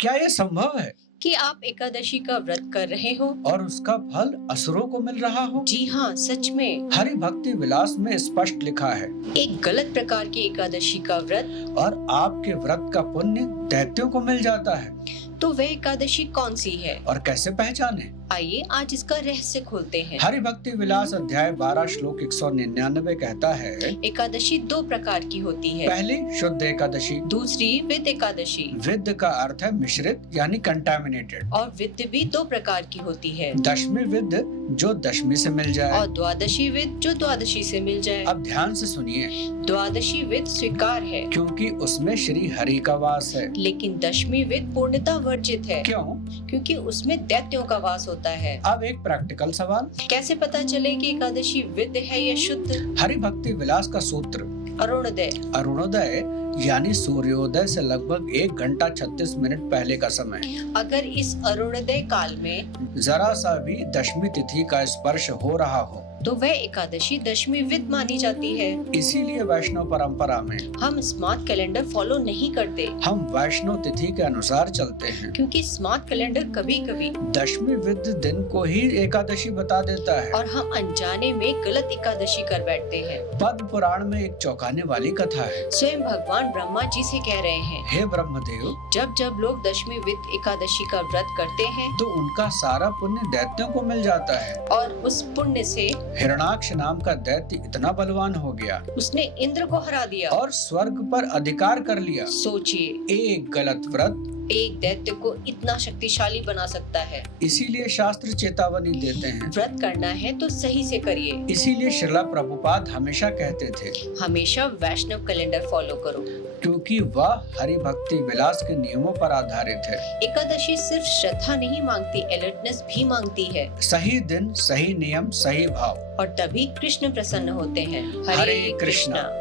क्या यह संभव है कि आप एकादशी का व्रत कर रहे हो? और उसका फल असुरों को मिल रहा हो? जी हाँ, सच में। हरि भक्ति विलास में स्पष्ट लिखा है, एक गलत प्रकार की एकादशी का व्रत। और आपके व्रत का पुण्य दैत्यों को मिल जाता है। तो वह एकादशी कौन सी है? और कैसे पहचाने? आइए आज इसका रहस्य खोलते हैं। हरि भक्ति विलास अध्याय 12 श्लोक 199 कहता है, एकादशी दो प्रकार की होती है। पहली शुद्ध एकादशी। दूसरी विद एकादशी। विद का अर्थ है मिश्रित यानी कंटामिनेटेड। और विद भी दो प्रकार की होती है। दशमी विद जो दशमी से मिल जाए, और द्वादशी विद जो द्वादशी से मिल जाए। अब ध्यान से सुनिए, द्वादशी विद स्वीकार है क्योंकि उसमें श्री हरि का वास है। लेकिन दशमी विद पूर्णतः वर्जित है। क्यों? क्योंकि उसमें दैत्यों का वास होता है। अब एक प्रैक्टिकल सवाल, कैसे पता चले कि एकादशी विद है या शुद्ध? हरि भक्ति विलास का सूत्र अरुणोदय। अरुणोदय यानी सूर्योदय से लगभग 1 घंटा 36 मिनट पहले का समय। अगर इस अरुणोदय काल में जरा सा भी दशमी तिथि का स्पर्श हो रहा हो तो वह एकादशी दशमी विद मानी जाती है। इसीलिए वैष्णव परंपरा में हम स्मार्ट कैलेंडर फॉलो नहीं करते, हम वैष्णव तिथि के अनुसार चलते हैं, क्योंकि स्मार्ट कैलेंडर कभी कभी दशमी विद दिन को ही एकादशी बता देता है। और हम अनजाने में गलत एकादशी कर बैठते हैं। पद्म पुराण में एक चौंकाने वाली कथा है। स्वयं भगवान ब्रह्मा जी से कह रहे हैं, हे ब्रह्मदेव, जब जब लोग दशमी विद एकादशी का व्रत करते हैं तो उनका सारा पुण्य दैत्यों को मिल जाता है। और उस पुण्य से हिरणाक्ष नाम का दैत्य इतना बलवान हो गया उसने इंद्र को हरा दिया और स्वर्ग पर अधिकार कर लिया। सोचिए, एक गलत व्रत एक दैत्य को इतना शक्तिशाली बना सकता है। इसीलिए शास्त्र चेतावनी देते हैं। व्रत करना है तो सही से करिए। इसीलिए श्रीला प्रभुपाद हमेशा कहते थे, हमेशा वैष्णव कैलेंडर फॉलो करो, क्योंकि वह हरि भक्ति विलास के नियमों पर आधारित है। एकादशी सिर्फ श्रद्धा नहीं मांगती, अलर्टनेस भी मांगती है। सही दिन, सही नियम, सही भाव। और तभी कृष्ण प्रसन्न होते हैं। हरे कृष्णा।